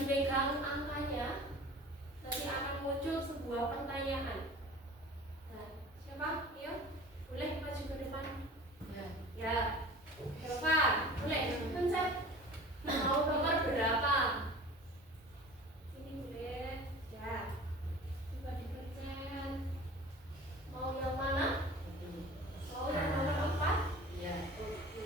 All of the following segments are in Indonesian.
dipegang angkanya, nanti akan muncul sebuah pertanyaan. Nah, siapa? Ayo, boleh maju ke depan. Ya, siapa? Boleh pencet. Mau nomor berapa? Ini boleh. Ya, coba dipencet. Mau yang mana? Mau yang nomor 4? Ya. Oke.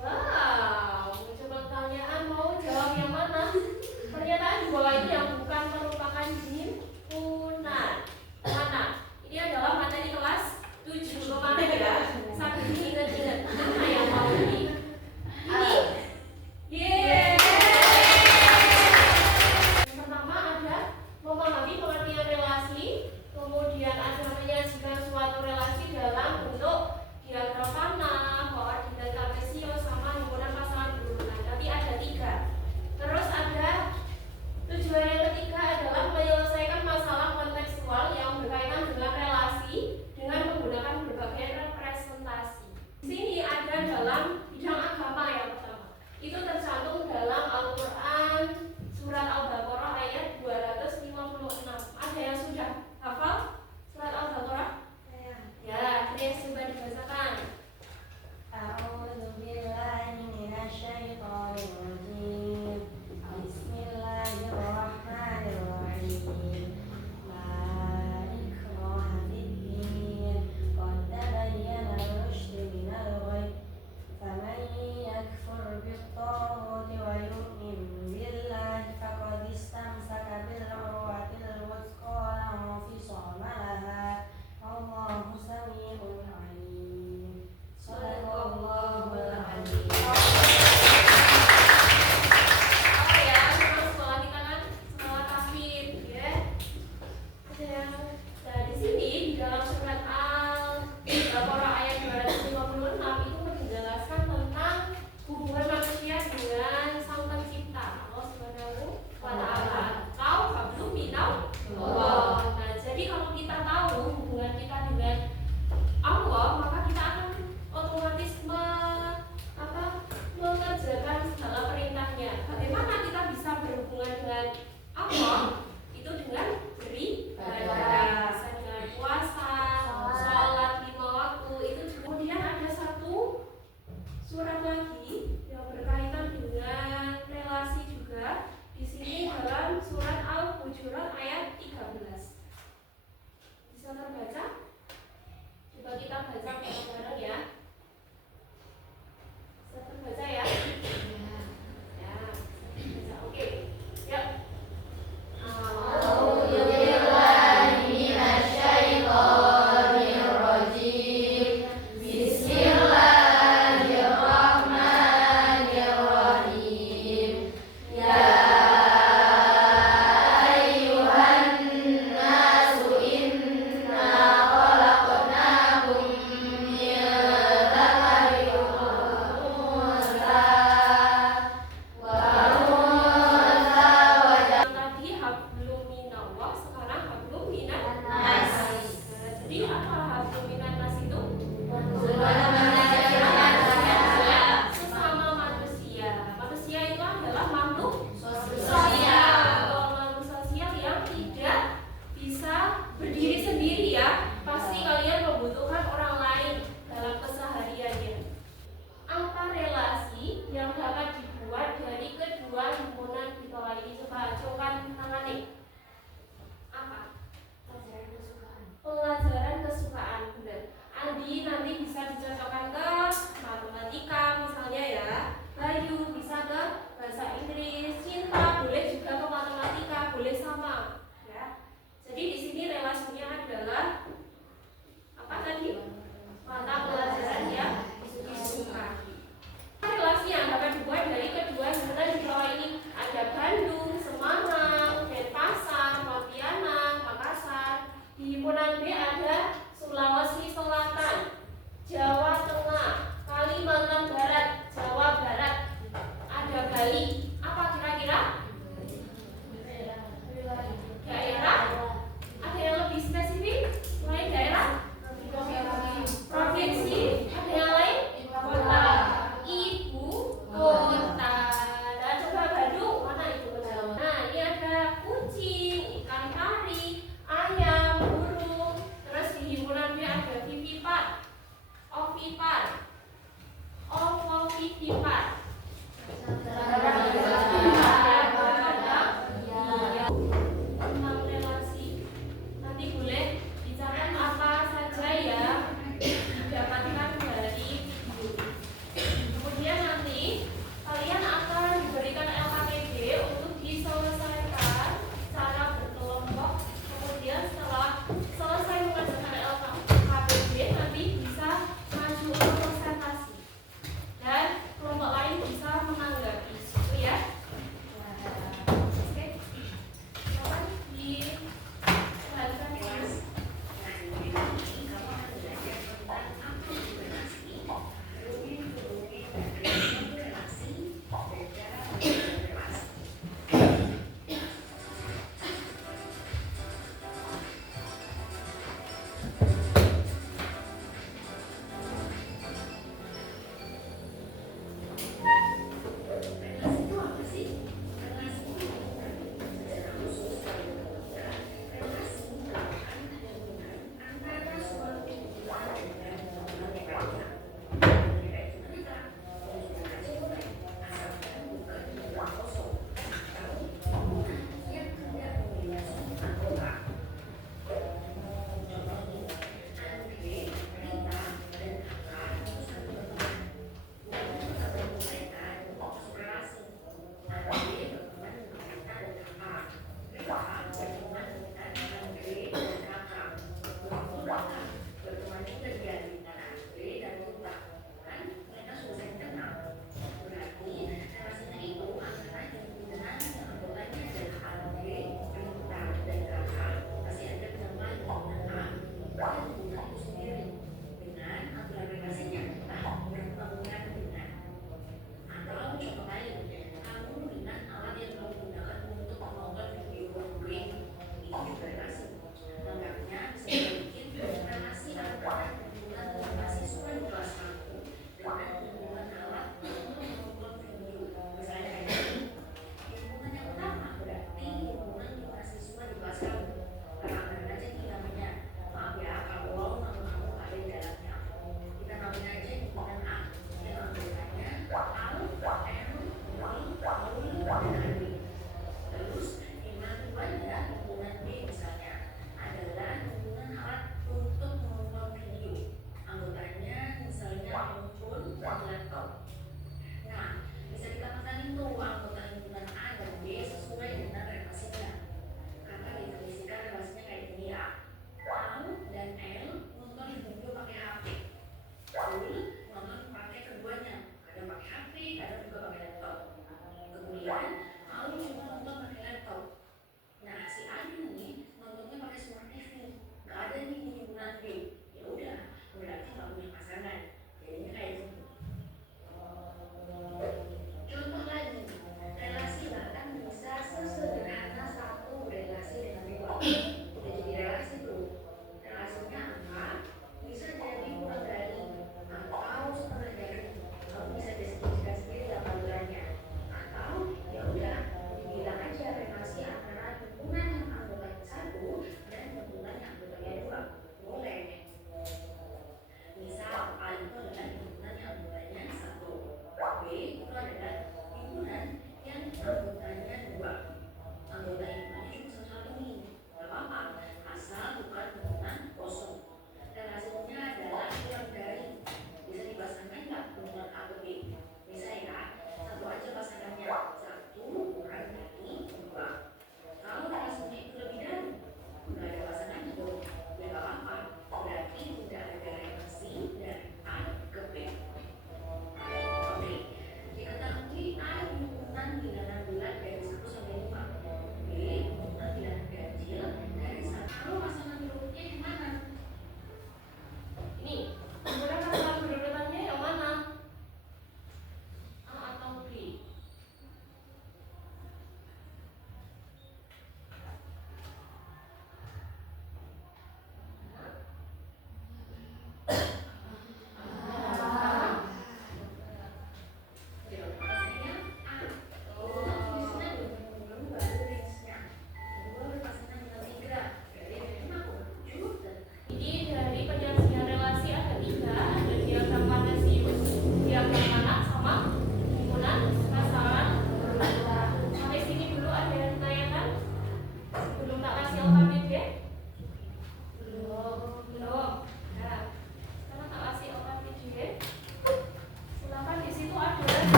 Wow, muncul pertanyaan, mau jawab yang mana? Pernyataan di bawah ini yang bukan merupakan himpunan. Mana? Ini adalah materi kelas 7. Kemana ya? Sambil ingat-ingat mana yang mau ini? Ini? Yeay.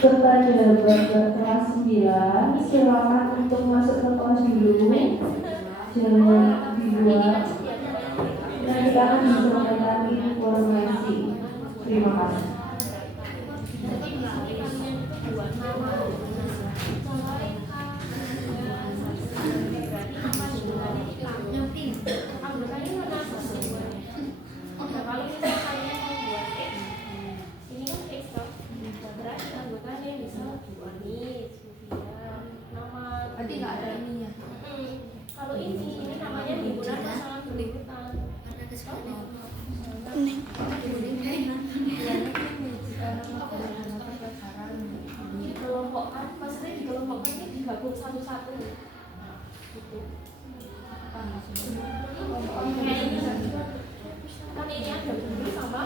Kepada bapak kelas 9, silakan untuk masuk ke kelas dulu. Jangan di luar. Dan kita akan disampaikan informasi. Terima kasih. Kalau misalnya kalian membuat X, ini kan X toh. Berarti anggotanya bisa Bu Anis, Sufia, nama. Berarti nggak ada ininya. Kalau ini namanya himpunan pasangan berurutan. Dikelompokkan, maksudnya dikelompokkan ini digabung satu-satu. Nah, gitu. Kayak ini kan ini ada guru sama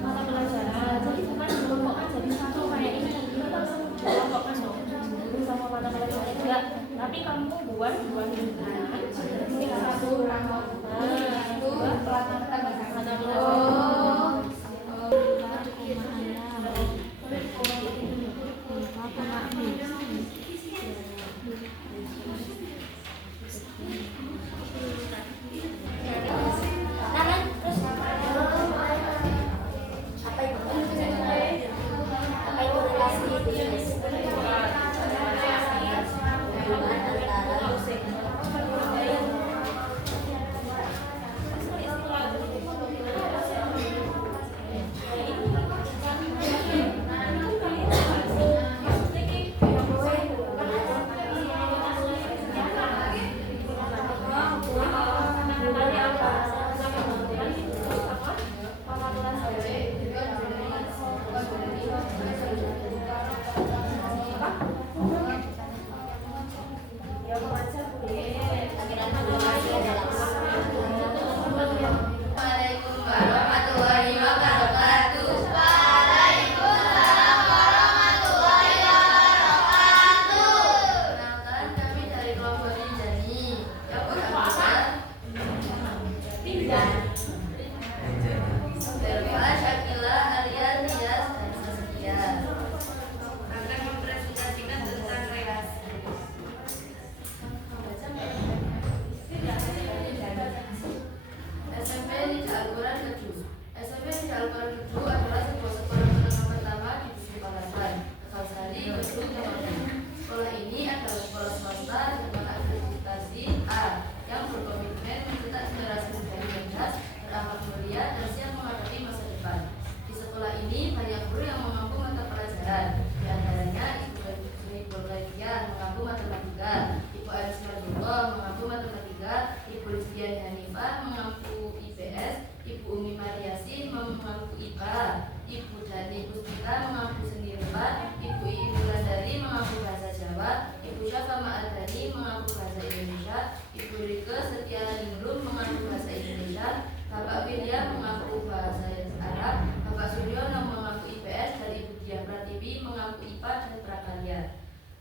mata pelajaran, jadi bukan dikelompokkan jadi satu kayak ini, kita langsung dikelompokkan dong guru sama mata pelajaran enggak, tapi kamu buat dua himpunan, ini satu dua mata pelajaran.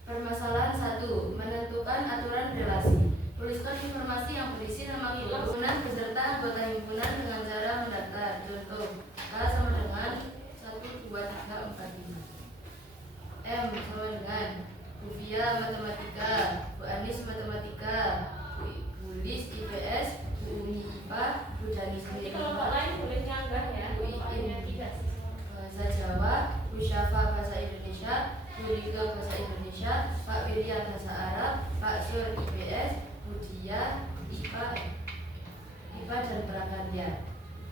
Permasalahan 1. Menentukan aturan relasi. Tuliskan informasi yang berisi nama himpunan beserta anggota himpunan dengan cara mendaftar. Contoh, K sama dengan 1, 2, 3, 4, 5. M sama dengan Sufia matematika, Bu Anis matematika, Bu Lis IPS, Bu Umi IPA, Bu Dani sendiri. Kelompok lain boleh nyanggah ya. Bu Iin bahasa Jawa, Bu Syafa bahasa Indonesia, Bu Rika bahasa Indonesia, Pak Wirya bahasa Arab, Pak Sur IPS, Bu Dia IPA dan prakarya.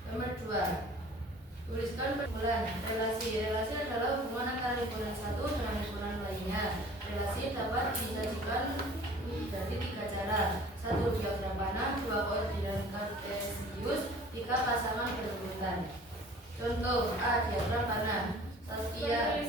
Nomor 2. Tuliskan perbulan. Relasi adalah hubungan antara himpunan satu dengan himpunan lainnya. Relasi dapat disajikan dari 3 cara. 1. Diagram panah, 2. Koordinat kartesius, 3. Pasangan berurutan. Contoh A. Diagram panah. Saskia.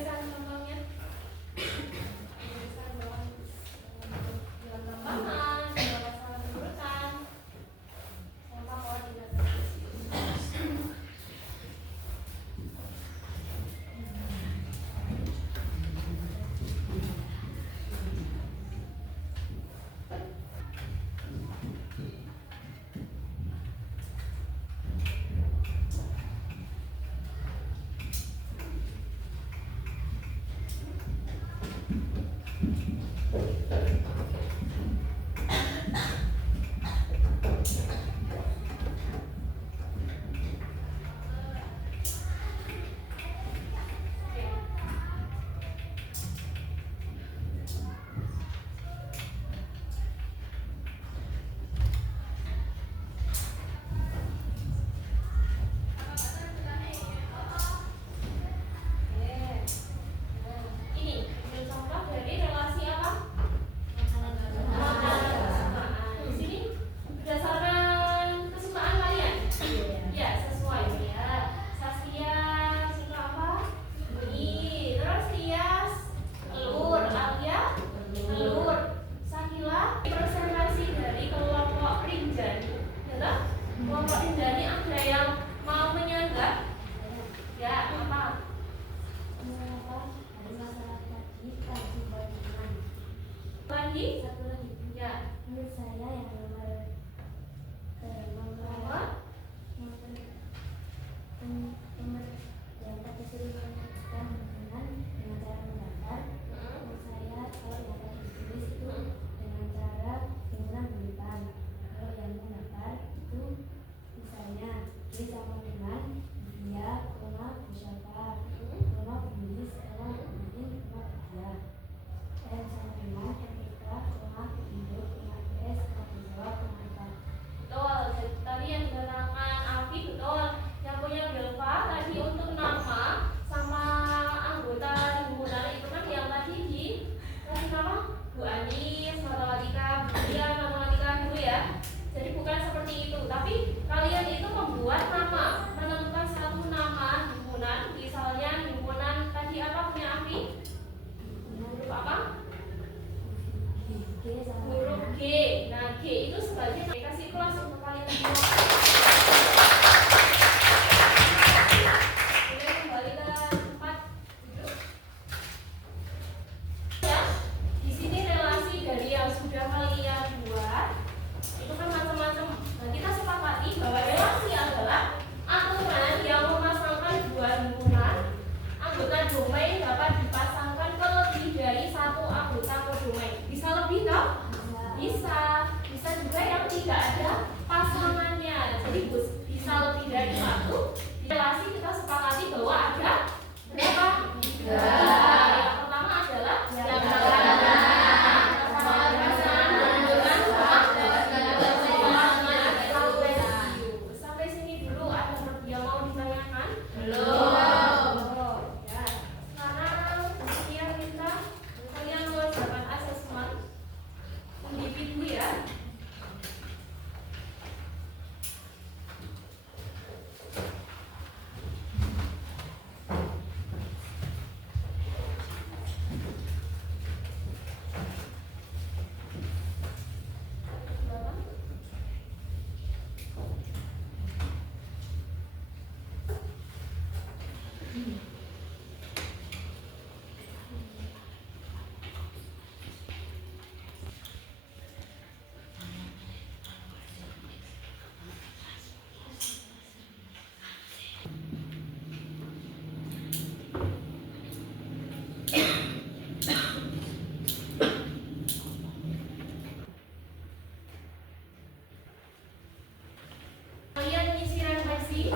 Kalian mengisi refleksi,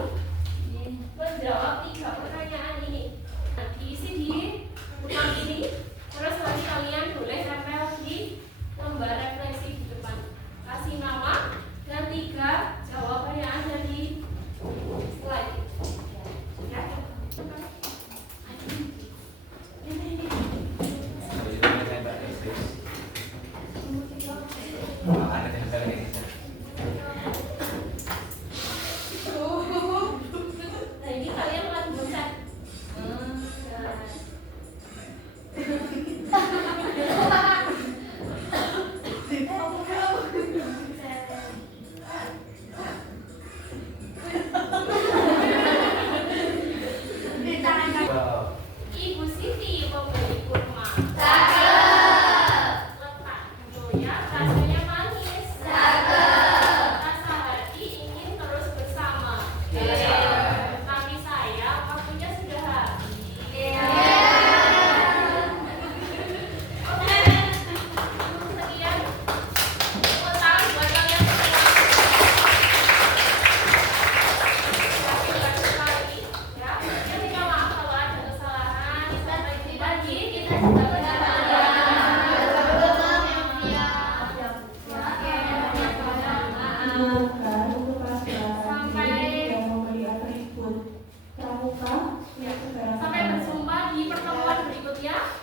menjawab 3 pertanyaan ini. Nah, diisi di buku ini. Terus nanti kalian boleh tempel di lembar refleksi di depan. Kasih nama dan 3 jawaban yang ada di slide. Ya. Nah, ini kalian buat bucat. Ibu Siti membeli kurma. Letak doya, rasanya manis. Rasa hati ingin terus bersama. Tapi sayang, waktunya sudah habis. Oke. Sekian. Tepuk tangan buat kalian semua. Tapi bukan sekali, ya. Ya, minta maaf kalau ada kesalahan. Sampai jumpa di kita juga Dilakukan untuk pelajaran yang memberi atribut pramuka yang sekarang sampai berjumpa di pertemuan berikutnya.